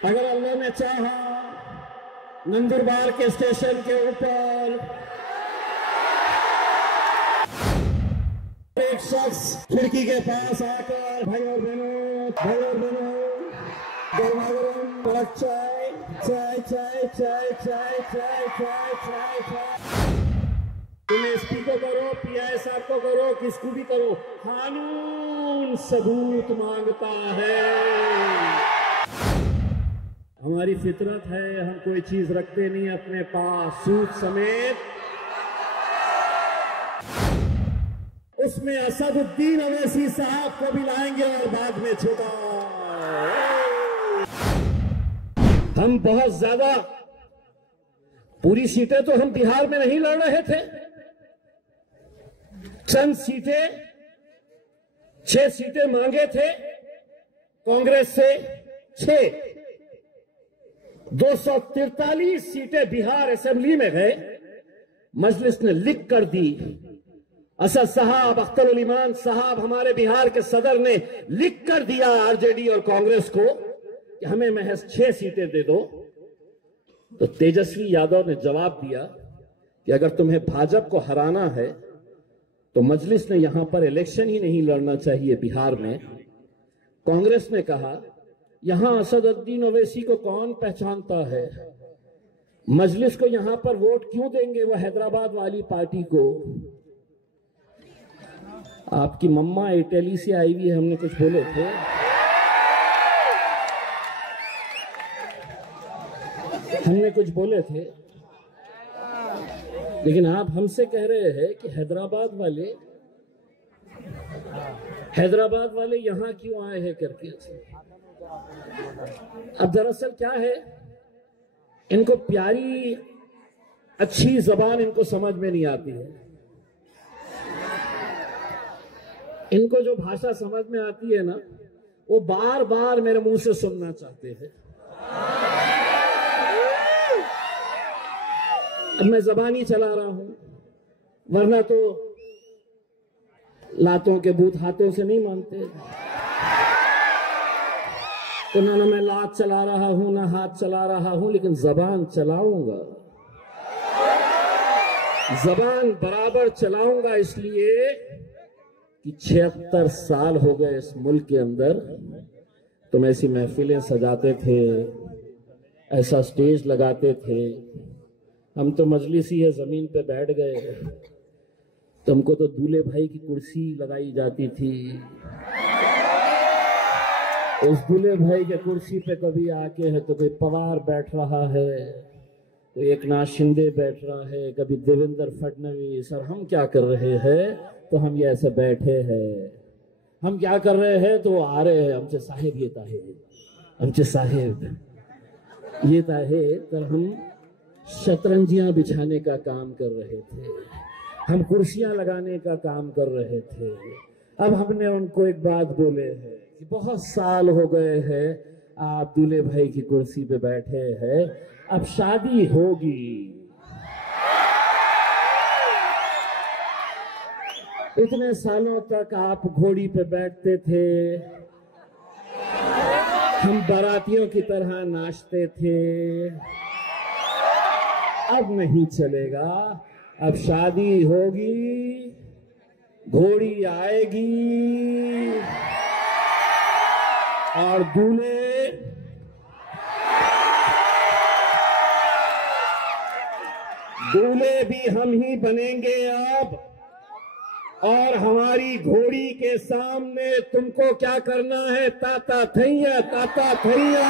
अगर अल्लाह ने चाहा नंदुरबार के स्टेशन के ऊपर एक शख्स खिड़की के पास आकर भाई और बहनों गर्मा गर्म कड़क चाय चाय चाय चाय चाय चाय चाय चाय चाय तुम एसपी को करो, पीआई साहब को करो, किसको भी करो, कानून सबूत मांगता है। हमारी फितरत है, हम कोई चीज रखते नहीं अपने पास, सूद समेत। उसमें असदुद्दीन अवैसी साहब को भी लाएंगे और बाद में छोटा। हम बहुत ज्यादा पूरी सीटें तो हम बिहार में नहीं लड़ रहे थे, चंद सीटें 6 सीटें मांगे थे कांग्रेस से, 6 243 सीटें बिहार असेंबली में गए। मजलिस ने लिख कर दी, असद साहब, अख्तर उल ईमान साहब, हमारे बिहार के सदर ने लिख कर दिया आरजेडी और कांग्रेस को कि हमें महज 6 सीटें दे दो। तो तेजस्वी यादव ने जवाब दिया कि अगर तुम्हें भाजपा को हराना है तो मजलिस ने यहां पर इलेक्शन ही नहीं लड़ना चाहिए बिहार में। कांग्रेस ने कहा यहां असदुद्दीन ओवैसी को कौन पहचानता है, मजलिस को यहां पर वोट क्यों देंगे वो हैदराबाद वाली पार्टी को। आपकी मम्मा इटली से आई हुई है, हमने कुछ बोले थे, लेकिन आप हमसे कह रहे हैं कि हैदराबाद वाले यहां क्यों आए हैं करके। अब दरअसल क्या है, इनको प्यारी अच्छी जबान इनको समझ में नहीं आती है। इनको जो भाषा समझ में आती है ना, वो बार बार मेरे मुंह से सुनना चाहते हैं। अब मैं जबानी चला रहा हूं, वरना तो लातों के बूथ हाथों से नहीं मानते। तो ना मैं लात चला रहा हूं ना हाथ चला रहा हूं, लेकिन जबान चलाऊंगा, जबान बराबर चलाऊंगा, इसलिए कि 76 साल हो गए इस मुल्क के अंदर तुम ऐसी महफिलें सजाते थे, ऐसा स्टेज लगाते थे। हम तो मजलिस ही है, जमीन पे बैठ गए। तुमको तो दूल्हे भाई की कुर्सी लगाई जाती थी, उस दूल्हे भाई के कुर्सी पे कभी आके है तो कोई पवार बैठ रहा है, तो एकनाथ शिंदे बैठ रहा है, कभी देवेंद्र फडणवीस। और हम क्या कर रहे हैं, तो हम ये ऐसे बैठे हैं। हम क्या कर रहे हैं, तो आ रहे हैं हमसे साहेब ये ताहे, हमसे साहेब ये ताहे। तो हम शतरंजियां बिछाने का काम कर रहे थे, हम कुर्सियां लगाने का काम कर रहे थे। अब हमने उनको एक बात बोले हैं कि बहुत साल हो गए हैं आप दूल्हे भाई की कुर्सी पे बैठे हैं, अब शादी होगी। इतने सालों तक आप घोड़ी पे बैठते थे, हम बारातियों की तरह नाचते थे, अब नहीं चलेगा, अब शादी होगी, घोड़ी आएगी और दूल्हे भी हम ही बनेंगे अब। और हमारी घोड़ी के सामने तुमको क्या करना है, ताता थैया, ताता थैया।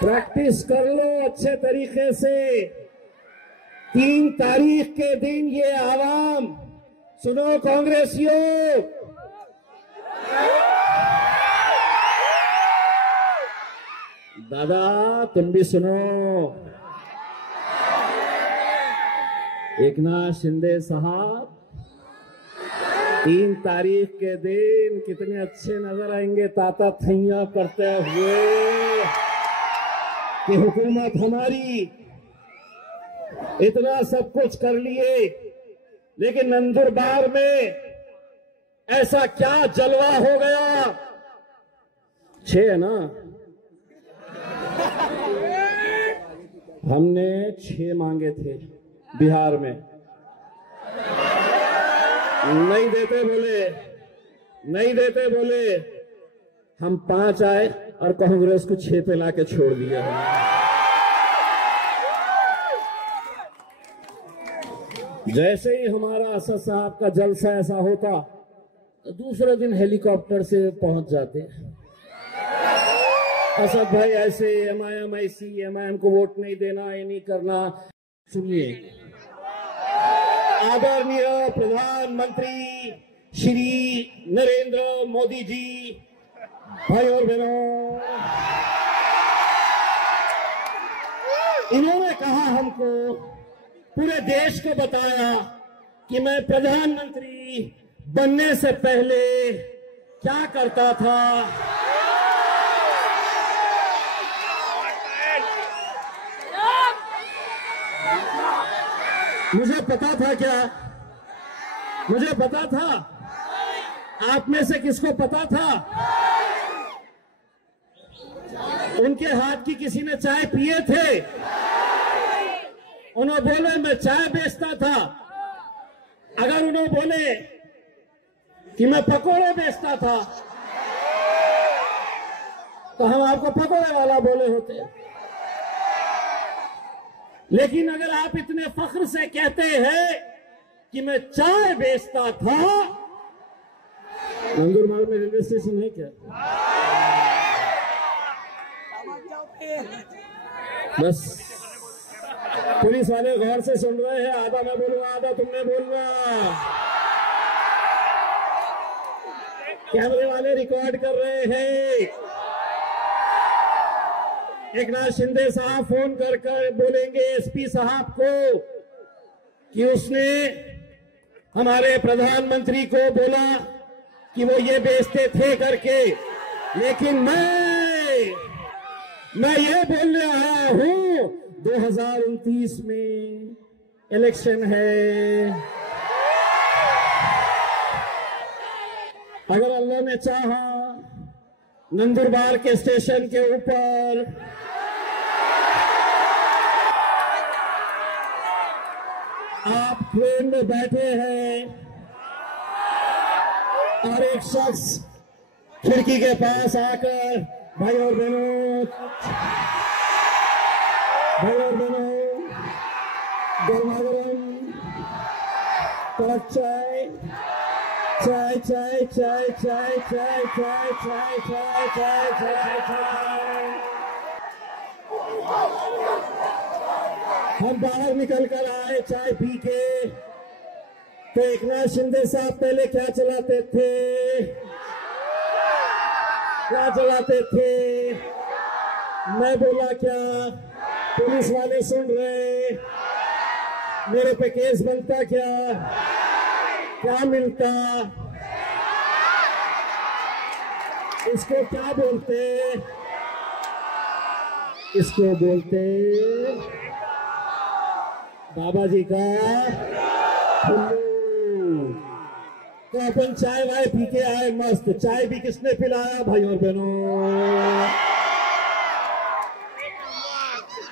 प्रैक्टिस कर लो अच्छे तरीके से। 3 तारीख के दिन ये आवाम, सुनो कांग्रेसियों, दादा तुम भी सुनो, एकनाथ शिंदे साहब 3 तारीख के दिन कितने अच्छे नजर आएंगे ताता थैया करते हुए कि हुकूमत हमारी, इतना सब कुछ कर लिए, लेकिन नंदुरबार में ऐसा क्या जलवा हो गया, 6 है ना? हमने 6 मांगे थे बिहार में, नहीं देते बोले, नहीं देते बोले। हम 5 आए और कांग्रेस को 6 पे लाके छोड़ दिया हमने। जैसे ही हमारा असद साहब का जलसा ऐसा होता तो दूसरे दिन हेलीकॉप्टर से पहुंच जाते। असद भाई ऐसे, एमआईएम ऐसी, एमआईएम को वोट नहीं देना, ये नहीं करना। सुनिए, आदरणीय प्रधानमंत्री श्री नरेंद्र मोदी जी, भाई और बहनों, इन्होंने कहा हमको, पूरे देश को बताया कि मैं प्रधानमंत्री बनने से पहले क्या करता था। मुझे पता था क्या? मुझे पता था? आप में से किसको पता था? उनके हाथ की किसी ने चाय पिए थे? उन्होंने बोले मैं चाय बेचता था। अगर उन्होंने बोले कि मैं पकोड़े बेचता था तो हम आपको पकोड़े वाला बोले होते। लेकिन अगर आप इतने फख्र से कहते हैं कि मैं चाय बेचता था, नंदुरबार में रेलवे स्टेशन है क्या? बस पुलिस वाले गौर से सुन रहे हैं, आधा मैं बोलूंगा, आधा तुमने बोलना। कैमरे वाले रिकॉर्ड कर रहे हैं। एकनाथ शिंदे साहब फोन कर बोलेंगे एसपी साहब को कि उसने हमारे प्रधानमंत्री को बोला कि वो ये बेचते थे करके। लेकिन मैं ये बोलने आया हूं, 2029 में इलेक्शन है। अगर अल्लाह ने चाहा, नंदुरबार के स्टेशन के ऊपर आप ट्रेन में बैठे हैं और एक शख्स खिड़की के पास आकर, भाई और बहनों, गर्मा गर्म कड़क चाय, चाय चाय चाय चाय चाय चाय चाय चाय चाय चाय चाय। हम बाहर निकल कर आए चाय पी के, तो एकनाथ शिंदे साहब पहले क्या चलाते थे? क्या चलाते थे? मैं बोला क्या? पुलिस वाले सुन रहे, मेरे पे केस बनता क्या? क्या मिलता? इसको क्या बोलते? इसको बोलते बाबा जी का फुल्लू। तो अपन चाय वाय पी के आए मस्त। चाय भी किसने पिलाया भाई और बहनों?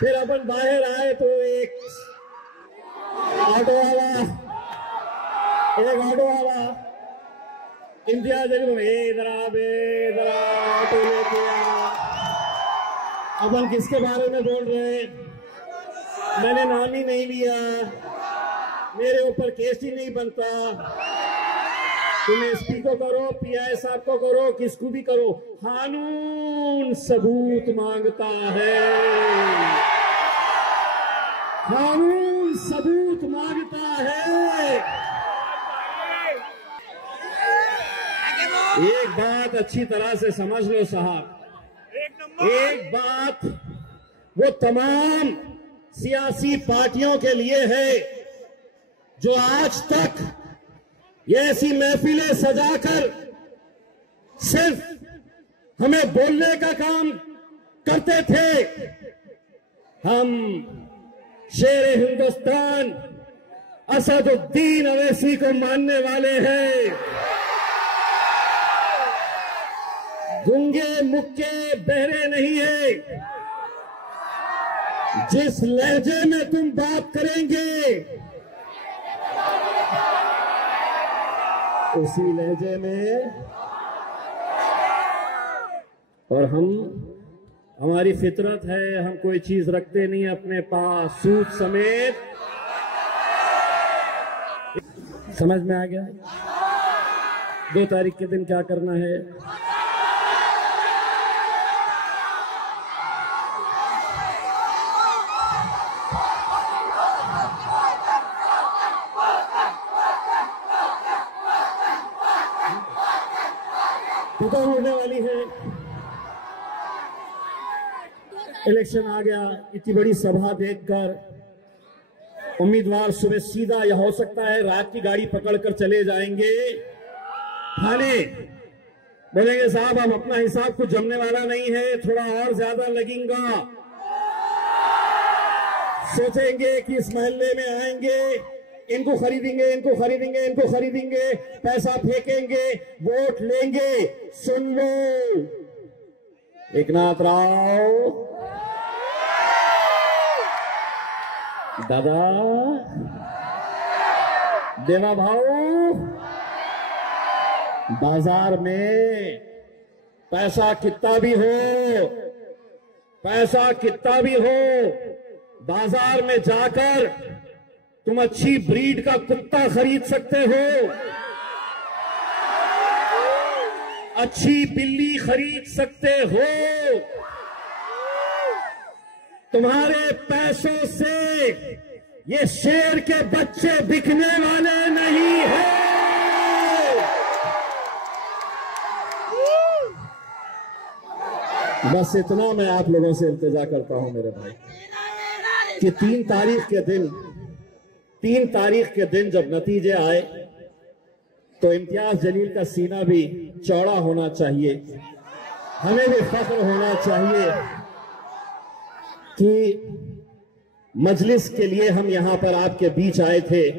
फिर अपन बाहर आए तो एक ऑटो वाला इंडिया जगह इधर ऑटो लेके आ। अपन किसके बारे में बोल रहे? मैंने नाम ही नहीं लिया, मेरे ऊपर केस ही नहीं बनता। तुम एसपी को करो, पीआई साहब को करो, किसको भी करो, कानून सबूत मांगता है। कानून सबूत मांगता है। एक बात अच्छी तरह से समझ लो साहब, एक बात वो तमाम सियासी पार्टियों के लिए है जो आज तक ये ऐसी महफिलें सजाकर सिर्फ हमें बोलने का काम करते थे। हम शेर हिंदुस्तान असदुद्दीन अवैसी को मानने वाले हैं। गूंगे मुक्के बहरे नहीं है। जिस लहजे में तुम बात करेंगे उसी लहजे में, और हमारी फितरत है, हम कोई चीज रखते नहीं अपने पास, सूद समेत। समझ में आ गया 2 तारीख के दिन क्या करना है? पता होने वाली है, इलेक्शन आ गया। इतनी बड़ी सभा देखकर उम्मीदवार सुबह सीधा, या हो सकता है रात की गाड़ी पकड़कर चले जाएंगे थाने। बोलेंगे साहब हम अपना हिसाब कुछ जमने वाला नहीं है, थोड़ा और ज्यादा लगेगा। सोचेंगे कि इस मोहल्ले में आएंगे, इनको खरीदेंगे, इनको खरीदेंगे, इनको खरीदेंगे, पैसा फेंकेंगे, वोट लेंगे। सुन लो एकनाथ राव दादा, देवा भाऊ, बाजार में पैसा कितना भी हो, पैसा कितना भी हो, बाजार में जाकर तुम अच्छी ब्रीड का कुत्ता खरीद सकते हो, अच्छी बिल्ली खरीद सकते हो। तुम्हारे पैसों से ये शेर के बच्चे बिकने वाले नहीं हैं। बस इतना मैं आप लोगों से इल्तिजा करता हूं मेरे भाई कि 3 तारीख के दिन जब नतीजे आए तो इम्तियाज जलील का सीना भी चौड़ा होना चाहिए, हमें भी फख्र होना चाहिए कि मजलिस के लिए हम यहां पर आपके बीच आए थे।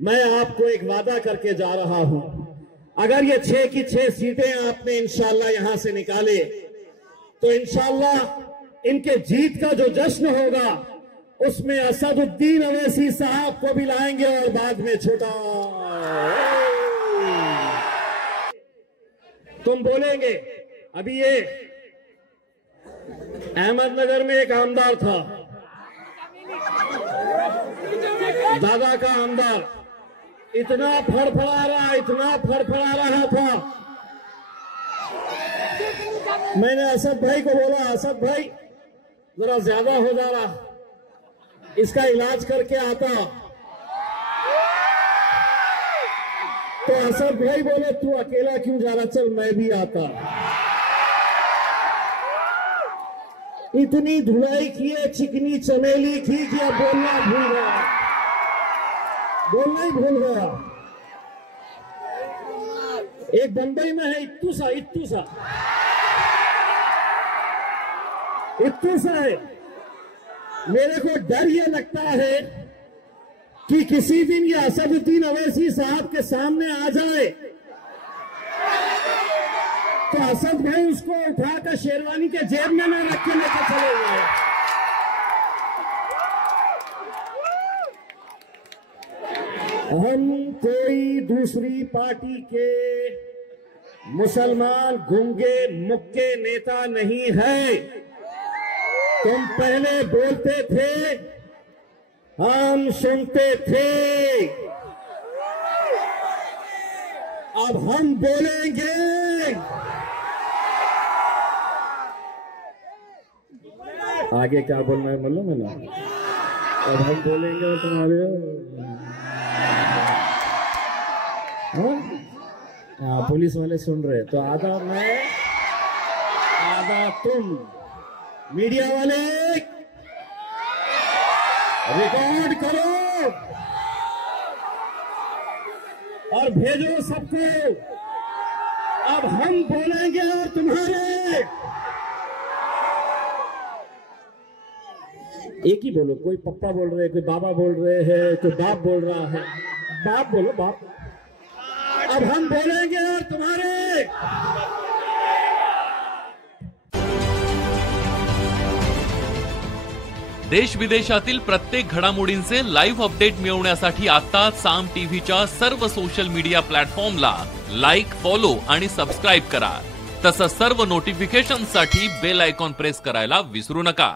मैं आपको एक वादा करके जा रहा हूं, अगर ये 6 की 6 सीटें आपने इंशाल्लाह यहां से निकाले तो इंशाल्लाह इनके जीत का जो जश्न होगा उसमें असदुद्दीन अवैसी साहब को भी लाएंगे और बाद में छोटा। तुम बोलेंगे अभी ये अहमदनगर में एक आमदार था, दादा का आमदार, इतना फड़फड़ा रहा था। मैंने असद भाई को बोला, असद भाई जरा ज्यादा हो जा रहा, इसका इलाज करके आता। तो असद भाई बोले तू अकेला क्यों जा रहा, चल मैं भी आता। इतनी धुलाई किए, चिकनी चमेली की कि अब बोलना ही भूल गया। एक बंबई में है इत्तू सा है। मेरे को डर ये लगता है कि किसी दिन ये असदुद्दीन अवैसी साहब के सामने आ जाए तो असद भाई उसको उठाकर शेरवानी के जेब में न रख के लेकर चले गए। हम कोई दूसरी पार्टी के मुसलमान गूंगे मुक्के नेता नहीं है। तुम पहले बोलते थे, हम सुनते थे, अब हम बोलेंगे। आगे क्या बोलना है बोलो मैं ना, अब हम बोलेंगे तुम्हारे। हाँ पुलिस वाले सुन रहे, तो आधा मैं आधा तुम, मीडिया वाले रिकॉर्ड करो और भेजो सबको। अब हम बोलेंगे और तुम्हारे एक ही बोलो, कोई पप्पा बोल रहे, कोई बाबा बोल रहे हैं, कोई बाप बोल रहा है, बाप बोलो बाप। अब हम बोलेंगे और तुम्हारे देश विदेशातील प्रत्येक घडामोडींचे लाईव्ह अपडेट मिळवण्यासाठी आता साम टीव्हीच्या सर्व सोशल मीडिया प्लॅटफॉर्मला लाईक, फॉलो आणि सबस्क्राईब करा. तसंच सर्व नोटिफिकेशनसाठी बेल आयकॉन प्रेस करायला विसरू नका.